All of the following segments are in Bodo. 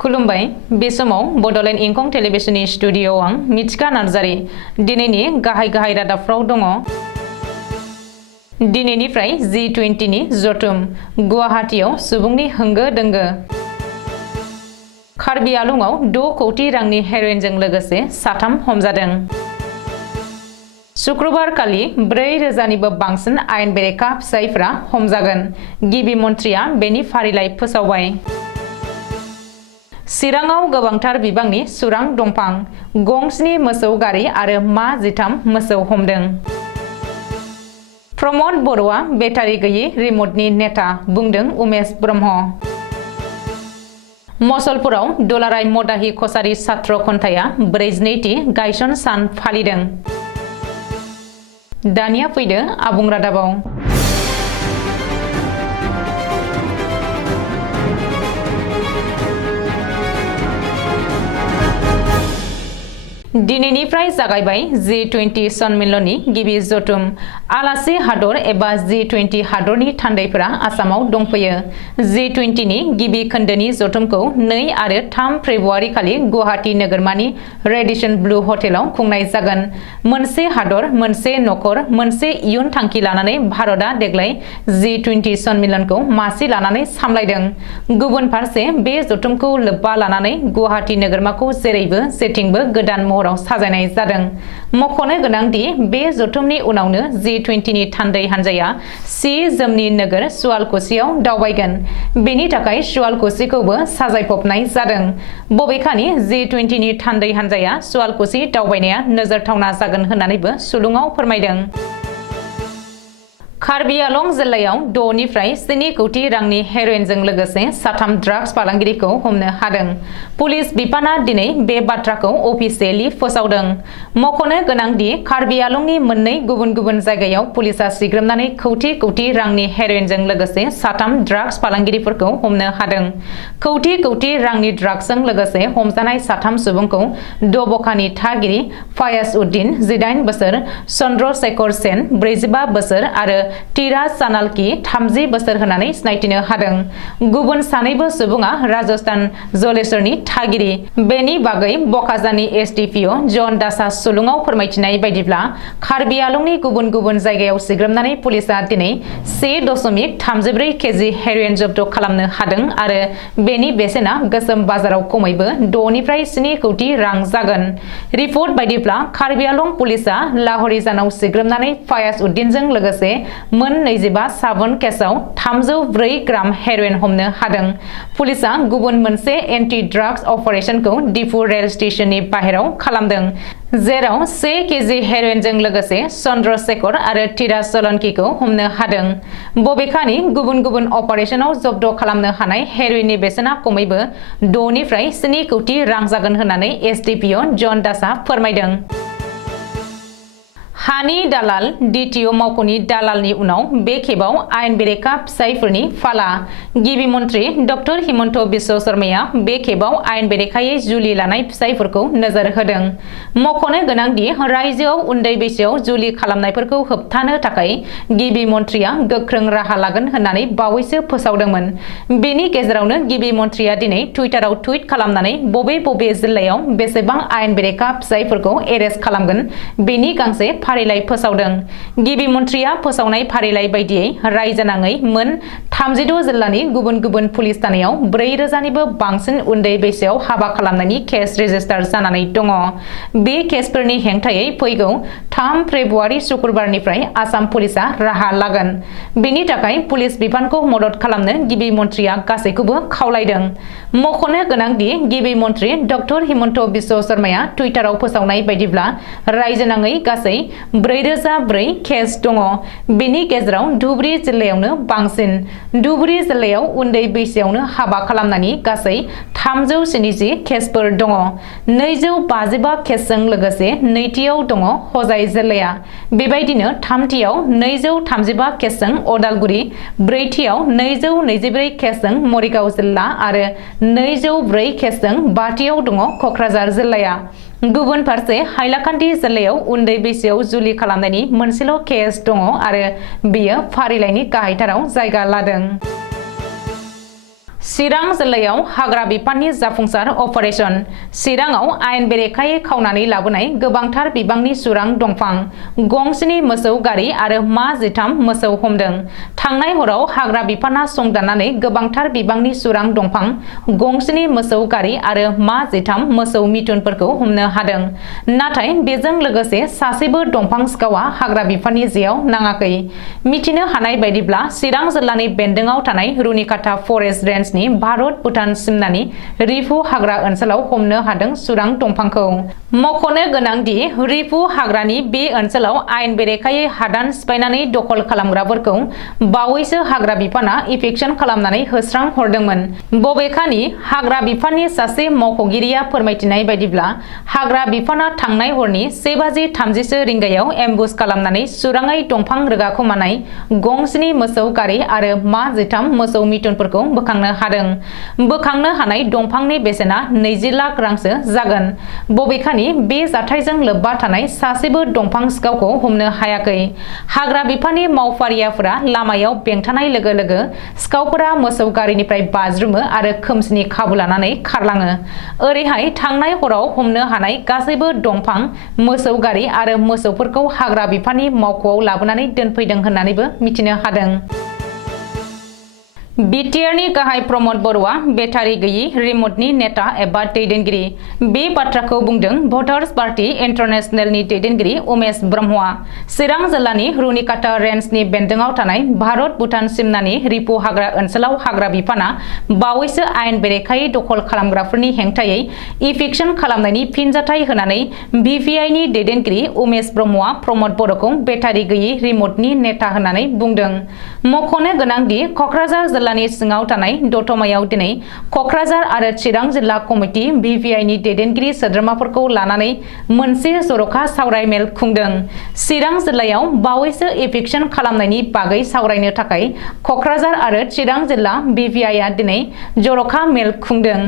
खुलुमबाय बे समाव बडोलेण्ड इंखं टेलिभिजननि स्टुडिअ आं मिथिका नार्जारी दिनैनि गाहाय रादाबफ्राव दङ। दिनैनिफ्राय G20 नि जथुम गुवाहाटीयाव सुबुंनि होंगो दोंगो। कार्बि आंलंआव 6 कौटि रांनि हेर'इनजों लोगोसे 3 हमजादों। शुक्रबार खालि 4,000निबो बांसिन आयेन बेरेखा फिसायफ्रा हमजागोन। गिबि मन्थ्रिया बेनि फारिलाइ फोसावबाय। चिराङाव गोबांथार बिबांनि सुरां दंफां, गंस्नि मोसौ गारि आरो मा-13 मोसौ हमदों। प्रमद बर'आ बेटारि गैयि रिमटनि नेता बुंदों उमेश ब्रह्म। मसलपुराव दुलाराय मदाहि कछारी छात्र खन्थाइया 42थि गायसन सान फालिदों। दानिया फैदो आबुं रादाबाव। दिनैनिफ्राय जागायबाय G20 सन्मेलननि गिबि जथुम। आलासि हादर एबा G20 हादरनि थान्दैफोरा आसामाव दंफैयो। G20 नि गिबि खोन्दोनि जथुमखौ 2 आरो 3 फेब्रुआरि खालि गुवाहाटी नोगोरमानि रेडिसन ब्लु हटेलाव खुंनाय जागोन। मोनसे हादर मोनसे नखर मोनसे इयुन थांखि लानानै भारतआ देग्लाय G20 सन्मेलनखौ मासि लानानै सामलायदों। गुबुन फारसे बे जथुमखौ लोब्बा लानानै गुवाहाटी नोगोरमाखौ जेरैबो जेथिंबो गोदान महराव साजायनाय जादों। मख'नो गोनांदि बे जथुमनि उनावनो G20 नि थान्दै हान्जाया सि-जोमनि नोगोर सुवालकुसियाव दावबायगोन। बेनि थाखाय सुवालकुसिखौबो साजायफबनाय जादों। बबेखानि G20 नि थान्दै हान्जाया सुवालकुसि दावबायनाया नोजोरथावना जागोन होननानैबो सुलुङाव फोरमायदों। कार्बि आंलं जिल्लायाव 6 निफ्राय 7 कौटि रांनि हेर'इनजों लोगोसे 3 ड्राग्स फालांगिरिखौ हमनो हादों। पुलिस बिफाना दिनै बे बाथ्राखौ अफिसियेलि फोसावदों। मख'नो गोनांदि कार्बि आंलंनि मोननै गुबुन जायगायाव पुलिसा सिग्रोमनानै कौटि रांनि हेर'इनजों लोगोसे 3 ड्राग्स फालांगिरिफोरखौ हमनो हादों। कौटि रांनि ड्राग्सजों लोगोसे हमजानाय 3 सुबुंखौ दब'खानि थागिरि फायाज उद्दिन 18 बोसोर, चन्द्रशेखर सेन 45 बोसोर आरो तिराज सानालकी 30 बोसोर होनानै सिनायथिनो हादों। गुबुन सानैबो सुबुङा राजस्थान जलेश्वरनि थागिरि। बेनि बागै बकाजानि एसडिपिअ जन दासआ सुलुङाव फोरमायथिनाय बायदिब्ला कार्बि आंलंनि गुबुन जायगायाव सिग्रोमनानै पुलिसा दिनै 1.34 केजि हेर'इन जब्द खालामनो हादों आरो बेनि बेसेना गोसोम बाजाराव खमैबो 6 निफ्राय 7 कौटि रां जागोन। रिपर्ट बायदिब्ला कार्बि आंलं पुलिसा लाहरिजानाव सिग्रोमनानै फायाज उद्दिनजों लोगोसे मोन 25 साबुन केसआव 304 ग्राम हेर'इन हमनो हादों। पुलिसा गुबुन मोनसे एन्टि ड्राग्स अपारेशनखौ दिफु रेल स्टेशननि बाहेराव खालामदों, जेराव 1 केजि हेर'इनजों लोगोसे चन्द्रशेखर आरो तिराज सोलनकीखौ हमनो हादों। बबेखानि गुबुन अपारेशनाव जब्द खालामनो हानाय हेर'इननि बेसेना खमैबो 6 निफ्राय 7 कौटि रां जागोन होननानै एसडिपिअ जन दासआ फोरमायदों। हानि दालाल DTO मावख'नि दालालनि उनाव बे खेबाव आयेन बेरेखा फिसायफोरनि फाला। गिबि मन्थ्रि डक्टर हिमन्त बिश्व शर्माया बे खेबाव आयेन बेरेखायै जुलि लानाय फिसायफोरखौ नोजोर होदों। मख'नो गोनांदि रायजोआव उन्दै बैसोआव जुलि खालामनायफोरखौ होबथानो थाखाय गिबि मन्थ्रिया गोख्रों राहा लागोन होननानै बावैसो फोसावदोंमोन। बेनि गेजेरावनो गिबि मन्थ्रिया दिनै टुइटाराव टुइट खालामनानै बबे जिल्लायाव बेसेबां आयेन बेरेखा फिसायफोरखौ एरेस्ट खालामगोन बेनि गांसे फारिलाइ फोसावदों। गिबि मन्थ्रिया फोसावनाय फारिलाइ बायदियै रायजोनाङै मोन 36 जिल्लानि गुबुन पुलिस थानायाव 4,000निबो बांसिन उन्दै बैसोआव हाबा खालामनायनि केस रेजिस्टार जानानै दङ। बे केसफोरनि हेंथायै फैगौ 3 फेब्रुआरि शुक्रबारनिफ्राय आसाम पुलिसा राहा लागोन। बेनि थाखाय पुलिस बिफानखौ मदद खालामनो गिबि मन्थ्रिया गासैखौबो खावलायदों। मख'नो गोनांदि गिबि मन्थ्रि डक्टर हिमन्त बिश्व शर्माया टुइटाराव फोसावनाय बायदिब्ला रायजोनाङै गासै 4,004 केस दङ। बेनि गेजेराव धुबुरी जिल्लायावनो बांसिन। धुबुरी जिल्लायाव उन्दै बैसोआवनो हाबा खालामनायनि गासै 370 केसफोर दङ। 255 केसजों लोगोसे नैथियाव दङ हजाइ जिल्लाया। बेबायदिनो थामथियाव 235 केसजों अदालगुरि, ब्रैथियाव 224 केसजों मरिगाव जिल्ला आरो 204 केसजों बाथियाव दङ क'क्राझार जिल्लाया। गुबुन फारसे हाइलाकान्दि जिल्लायाव उन्दै बैसोआव जुलि खालामनायनि मोनसेल' केस दङ आरो बेयो फारिलाइनि गाहायथाराव जायगा लादों। चिरां जिल्लायाव हाग्रा बिफाननि जाफुंसार अपारेशन चिराङाव आयेन बेरेखायै खावनानै लाबोनाय गोबांथार बिबांनि सुरां दंफां गंसेनि मोसौ गारि आरो मा 13 मोसौ हमदों। थांनाय हराव हाग्रा बिफाना संदाननानै गोबांथार बिबांनि सुरां दंफां गंसेनि मोसौ गारि आरो मा 13 मोसौ मिथुनफोरखौ हमनो हादों। नाथाय बेजों लोगोसे सासेबो दंफां सिखावा हाग्रा बिफाननि जेयाव नाङाखै। मिथिनो हानाय बायदिब्ला चिरां जिल्लानि बेन्दोंआव थानाय रुनिकाटा फरेस्ट रेन्जनि भारत भुटान सिमनानि रिफु हाग्रा ओनसोलाव हमनो हादों सुरां दंफांखौ। मख'नो गोनांदि रिफु हाग्रानि बे ओनसोलाव आयेन बेरेखायै हादान सिफायनानै दखल खालामग्राफोरखौ बावैसो हाग्रा बिफाना इफेक्सन खालामनानै होस्रां हरदोंमोन। बबेखानि हाग्रा बिफाननि सासे मावख'गिरिया फोरमायथिनाय बायदिब्ला हाग्रा बिफाना थांनाय हरनि 1:30 रिंगायाव एम्बुस खालामनानै सुराङै दंफां रोगाखोमानाय गंसेनि मोसौ गारि आरो मा 13 मोसौ मिथुनफोरखौ बोखांनो हादों। बोखांनो हानाय दंफांनि बेसेना 20 लाख रांसो जागोन। बबेखानि बे जाथायजों लोब्बा थानाय सासेबो दंफां सिखावखौ हमनो हायाखै। हाग्रा बिफाननि मावफारियाफोरा लामायाव बेंथानाय लोगो लोगो सिखावफोरा मोसौ गारिनिफ्राय बाज्रुमो आरो खोमसिनि खाबु लानानै खारलाङो। ओरैहाय थांनाय हराव हमनो हानाय गासैबो दंफां मोसौ गारि आरो मोसौफोरखौ हाग्रा बिफाननि मावख'आव लाबोनानै दोनफैदों होननानैबो मिथिनो हादों। बिटिआरनि गाहाय प्रमद बर'आ बेटारि गैयि रिमटनि नेता एबा दैदेनगिरि। बे बाथ्राखौ बुंदों भटार्स पार्टी इन्टारनेशनेलनि दैदेनगिरि उमेश ब्रह्मआ। चिरां जिल्लानि रुनिकाटा रेन्जनि बेन्दोंआव थानाय भारत भुटान सिमनानि रिपु हाग्रा ओनसोलाव हाग्रा बिफाना बावैसो आयेन बेरेखायै दखल खालामग्राफोरनि हेंथायै इफेक्सन खालामनायनि फिनजाथाय होनानै बिपिआइनि दैदेनगिरि उमेश ब्रह्मआ प्रमद बर'खौ बेटारि गैयि रिमटनि नेता होननानै बुंदों। मख'नो गोनांदि क'क्राझार जिल्लानि सिङाव थानाय दतमायाव दिनै क'क्राझार आरो चिरां जिल्ला कमिटि बिपिआइनि दैदेनगिरि सोद्रोमाफोरखौ लानानै मोनसे जर'खा सावरायमेल खुंदों। चिरां जिल्लायाव बावैसो इफेक्सन खालामनायनि बागै सावरायनो थाखाय क'क्राझार आरो चिरां जिल्ला बिपिआइआ दिनै जर'खा मेल खुंदों।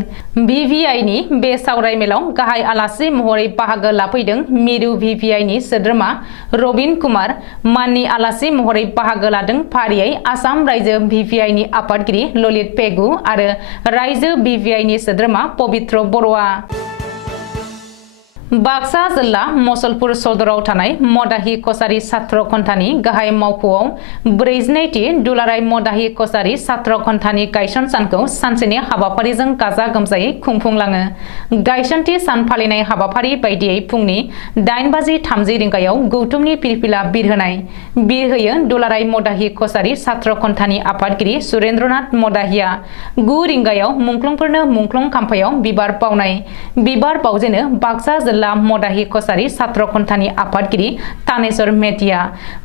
बिपिआइनि बे सावरायमेलाव गाहाय आलासि महरै बाहागो लाफैदों मिरु बिपिआइनि सोद्रोमा रबिन कुमार। माननि आलासि महरै बाहागो लादों फारियै आसाम रायजो बिपिआइनि आफादगिरि ललित पेगु आरो रायजो बिपिआइनि सोद्रोमा पबित्र बर'आ। बाक्सा जिल्ला मसलपुर सदराव थानाय मदाहि कछारी छात्र खन्थानि गाहाय मावख'आव 42थि दुलाराय मदाहि कछारी छात्र खन्थानि गायसन सानखौ सानसेनि हाबाफारिजों गाजा गोमजायै खुंफुंलाङो। गायसनथि सान फालिनाय हाबाफारि बायदियै फुंनि 8:30 रिंगायाव गौतमनि फिरफिला बिरहोनाय। बिरहोयो दुलाराय मदाहि कछारी छात्र खन्थानि आफादगिरि सुरेन्द्रनाथ मदाहिया। 9 रिंगायाव मुंख्लंफोरनो मुंख्लं खाम्फायाव बिबार बावनाय। बिबार बावजेनो बाक्सा जिल्ला मदाहि कछारी छात्र खन्थानि आफादगिरि तानेश्वर मेधिया।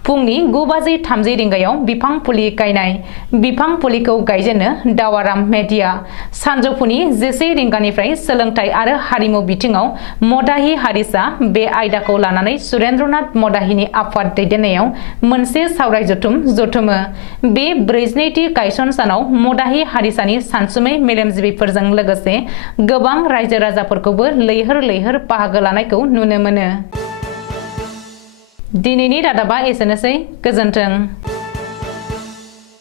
फुंनि 9:30 रिंगायाव बिफां फुलि गायनाय। बिफां फुलिखौ गायजेनो दावाराम मेधिया। सानजौफुनि 11 रिंगानिफ्राय सोलोंथाइ आरो हारिमु बिथिङाव मदाहि हारिसा बे आयदाखौ लानानै सुरेन्द्रनाथ मदाहिनि आफाद दैदेननायाव मोनसे सावराय जथुमो। बे 42थि गायसन सानाव मदाहि हारिसानि सानसुमै मेलेमजिबिफोरजों लोगोसे गोबां रायजो राजाफोरखौबो लैहोर लैहोर बाहागो लानायखौ नुनो मोनो। दिनैनि रादाबा एसेनोसै। गोजोन्थों।